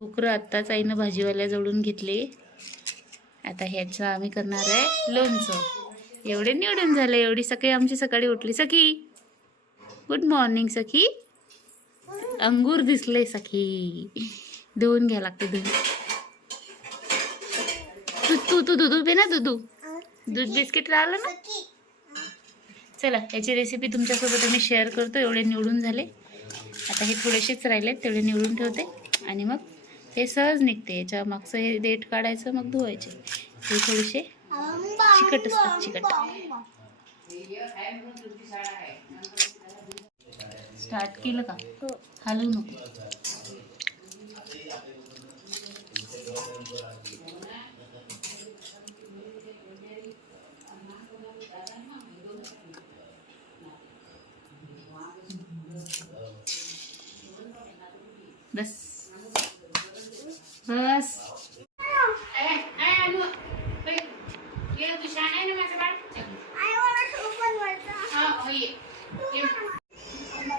उकरं आत्ताच आईनं भाजीवाल्याजवळून घेतले. आता ह्याचं आम्ही करणार आहे लोणचं. एवढे निवडून झालं एवढी सकाळी आमची सकाळी उठली. सखी गुड मॉर्निंग सखी. अंगूर दिसले सखी. धुवून घ्या लागते धुवून. तू तू तू दूध पे ना दूध दूध. बिस्किट राहिलं ना? चला याची रेसिपी तुमच्यासोबत आम्ही शेअर करतो. एवढे निवडून झाले. आता हे थोडेसेच राहिले तेवढे निवडून ठेवते. आणि मग हे सहज निघते याच्या मागचं हे देठ काढायचं मग धुवायचे. हे थोडेसे चिकट असतात चिकट. स्टार्ट केलं का? हलवू नको बस बस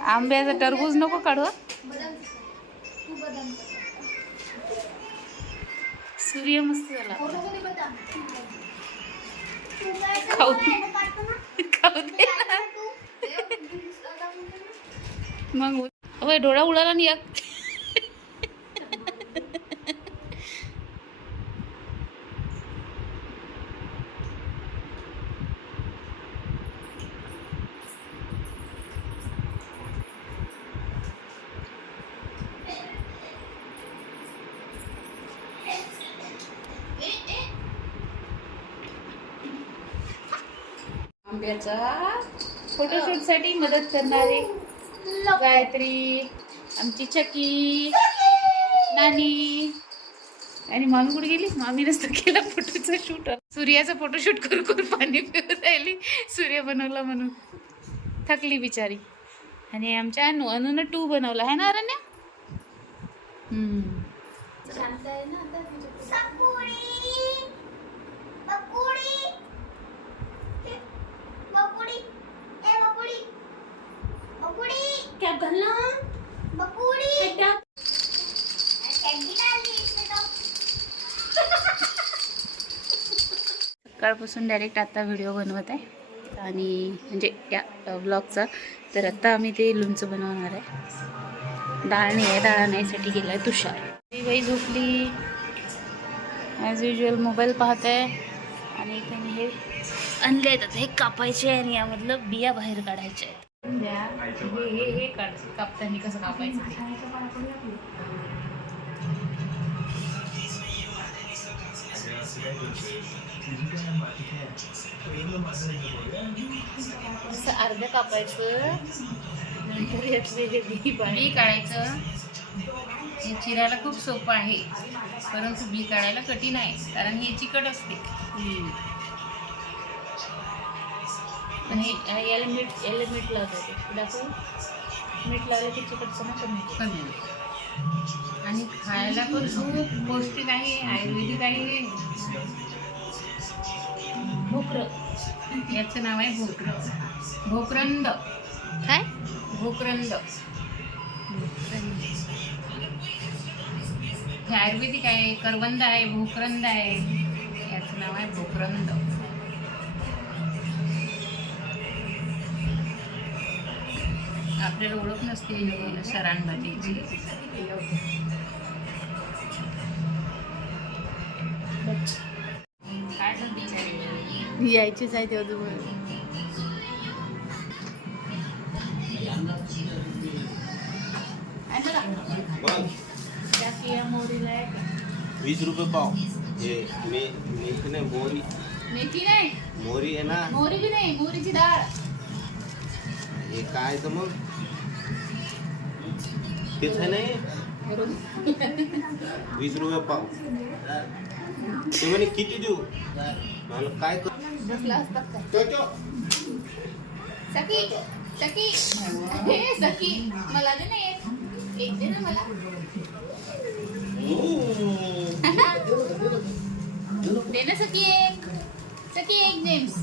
आंब्याचा टरबूज नको काढू सूर्य मस्त झाला. खाऊ खाऊ दे मग होय डोळा उडाला नाही एक आंब्याचा फोटोशूटसाठी मदत करणारे गायत्री आमची चकी नानी. आणि मामी कुठे गेली मामी नसतं केला फोटोचा शूट सूर्याचा फोटोशूट करू करून पाणी पिऊ राहिली. सूर्य बनवला म्हणून. थकली बिचारी. आणि आमच्या अनु अनुनं टू बनवला. आहे ना अरण्या हम्म. क्या करना सकाळपासून डायरेक्ट आता व्हिडिओ बनवत आहे. आणि म्हणजे या ब्लॉगचा तर आत्ता आम्ही ते लोणचं बनवणार आहे. डाळ नाही आहे डाळ आणायसाठी गेला आहे तुषार. ती बाई झोपली. ॲज युजल मोबाईल पाहत आहे. आणि इथे मी हे आणले आहेत. हे कापायचे आहे आणि यामधलं बिया बाहेर काढायच्या आहेत. हे हे हे काढ. कापताना कसं कापायचं असं अर्ध कापायचं. नंतर बी काढायचं. हे चिरायला खूप सोपं आहे. परंतु बी काढायला कठीण आहे. कारण हे चिकट असते. आणि याला मीठ याला मीठ लावतात दाखव. मीठ लावलं की चिकटपणा कमी. कमी. आणि खायला पण खूप पौष्टिक आहे. आयुर्वेदिक आहे. भोकरं. याचं नाव आहे भोकर. भोकरंद. काय? भोकरंद. हे आयुर्वेदिक आहे करवंद आहे भोकरंद आहे. याचं नाव आहे भोकरंद. आपल्याला ओळख नसते सरांभाजीची यायचीच आहे तेव्हा का? वीस रुपये पाव. हे मे मेथी नाही मोहरी मेथी नाही. मोहरी आहे ना? मोहरी बी नाही मोहरीची डाळ. हे काय तर मग? तेच आहे नाही वीस रुपये पाव. ते म्हणे किती देऊ? मला काय कर बसला असतात काय तो, तो. सखी सखी हे सखी मला दे ना एक एक दे ना मला दे ना सखी एक सखी एक जेम्स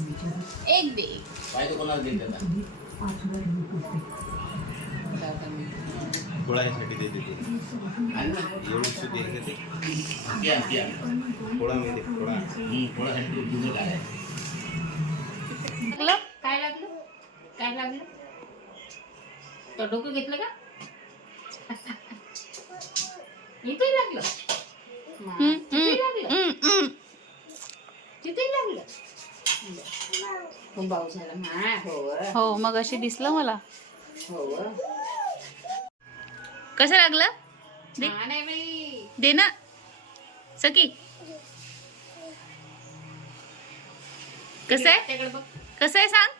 एक दे काय तर कोणाला देत आता खोळायसाठी देते ते एवढी सुधी आहे का ते खोळा मिळते खोळा लागलं? काय लागलं? काय लागलं? तो डोकं घेतलं का? इथे लागलं. भाऊ झाला हो. हो मग अशी दिसलं मला. हो. कसं लागलं? दे. छान आहे बाई. दे ना. सकी कसं आहे? कसं आहे सांग?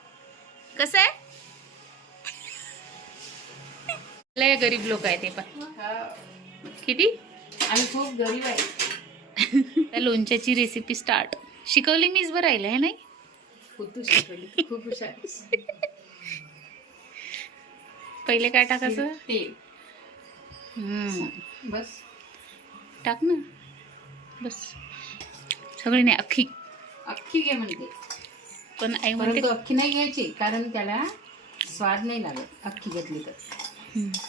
कसं आहे? लय गरीब लोक आहे ते पण. किती? आम्ही खूप गरीब आहे. त्या लोणच्याची रेसिपी स्टार्ट शिकवली मीच बरं राहिलं आहे नाही? खूप शिकवली. खूप हुशार पहिले काय टाकायचं तेल. बस. टाक ना. बस. सगळी नाही अख्खी. अख्खी घे म्हणते. पण आई म्हणते परंतु अख्खी नाही घ्यायची कारण त्याला स्वाद नाही लागत अख्खी घेतली तर.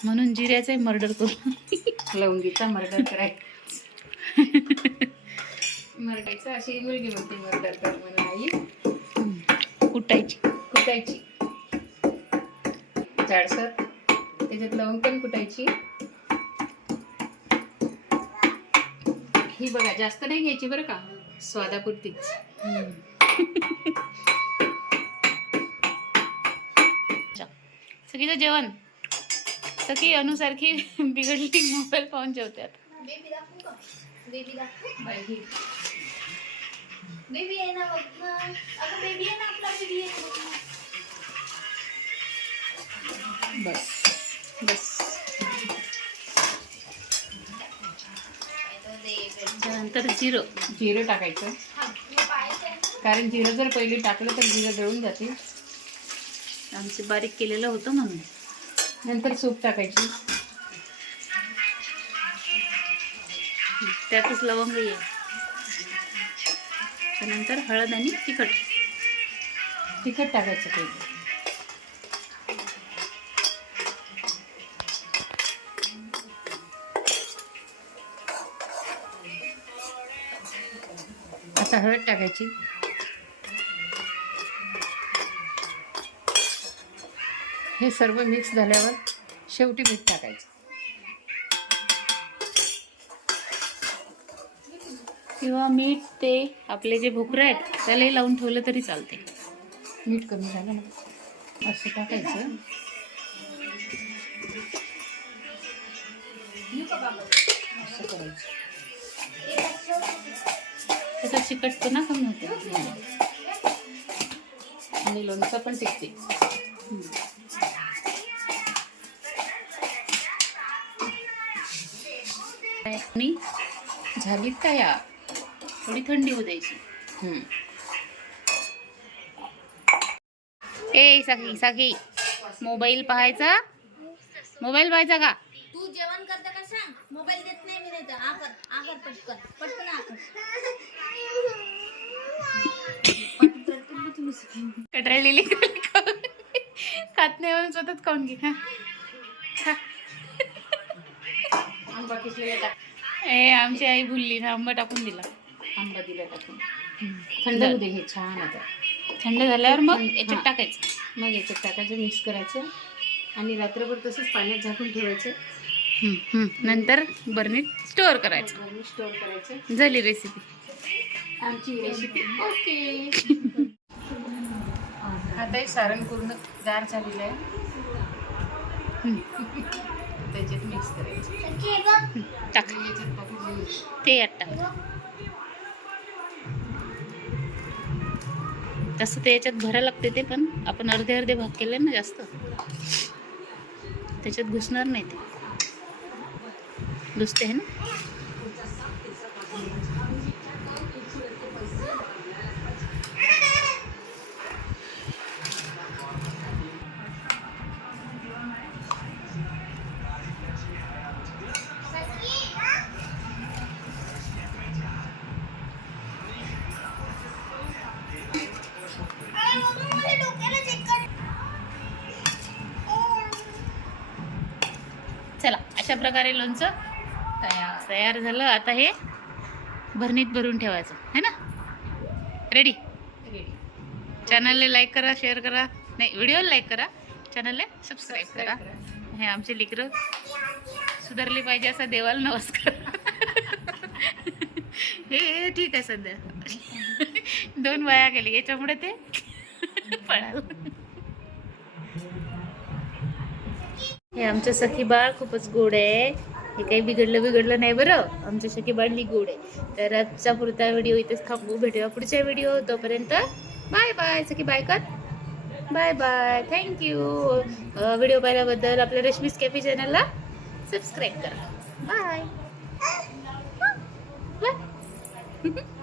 म्हणून जिऱ्याचं मर्डर करू. लवंगीचा मर्डर करायचा. मर्डायचं अशी मुलगी म्हणते मर्डर कर म्हणून आई. कुटायची. कुटायची. जाडसर त्याच्यात लवंग पण कुटायची. ही बघा जास्त नाही घ्यायची बरं का स्वादापुरतीच. सगळीचं जेवण? सगळी अनुसारखी बिघडली मोबाईल पाहून जेवतात. बस बस. त्यानंतर जिरं. जिरं टाकायचं. कारण जिरं जर पहिले टाकलं तर जिरं जळून जाते आमचे बारीक केलेलं होतं म्हणून. नंतर सूप टाकायची. त्यातच लवंग आहे त्यानंतर हळद आणि तिखट. तिखट टाकायचं पहिले. आता हळद टाकायची. हे सर्व मिक्स झाल्यावर शेवटी मीठ टाकायचं. किंवा मीठ ते आपले जे भोकरं आहेत त्यालाही लावून ठेवलं तरी चालते मीठ कमी झालं ना. असं टाकायचं. असं करायचं. त्याचा चिकटपणा कमी होते. आणि लोणचं पण टिकते. आणि झाली तयार. थोडी थंडी होऊ द्यायची. हम्म. ए साखी साखी. मोबाईल पाहायचा? मोबाईल पाहायचा का? तू जेवण करता का सांग? मोबाईल देत नाही मी नाही आकर आकर पटकन पटकन आकर. कटरलेली खात नाही म्हणून स्वतःच खाऊन घे हा. खा. ए आमची आई भुलली ना आंबा टाकून दिला. आंबा दिला टाकून. थंड होऊ दे हे छान आता थंड झाल्यावर मग हं. याच्यात टाकायचं. मग याच्यात टाकायचं मिक्स करायचं. आणि रात्रभर तसंच पाण्यात झाकून ठेवायचं. हं, हं. नंतर बरणीत स्टोअर करायचं. स्टोर करायचं. झाली रेसिपी आमची रेसिपी ओके. आता हे सारण पूर्ण गार झालेलं आहे. त्याच्यात मिक्स करायचं. टाक. ते यात टाक. तसं ते याच्यात भरायला लागते ते पण. आपण अर्धे अर्धे भाग केले ना जास्त. त्याच्यात घुसणार नाही ते. घुसते है ना? प्रकारे लोणचं तयार तयार झालं. आता हे भरणीत भरून ठेवायचं. है ना? रेडी चॅनलला लाईक करा शेअर करा. नाही व्हिडिओला लाईक करा. चॅनलला सबस्क्राईब करा. हे आमचे लेकरं सुधारले पाहिजे असा देवाला नमस्कार. हे हे ठीक आहे सध्या. दोन वया गेली. याच्यामुळे ते पळाल. हे आमचं सखी बाळ खूपच गोड आहे. हे काही बिघडलं बिघडलं नाही बरं. आमच्या सखी बाळ ही गोड आहे. तर आजचा पुरता व्हिडिओ इथेच थांबू. भेटूया पुढच्या व्हिडिओ. तोपर्यंत बाय बाय. सखी बाय कर. Bye bye. Thank you video पाहिल्याबद्दल आपल्या रश्मीस कॅफे चॅनलला सबस्क्राईब करा. Bye bye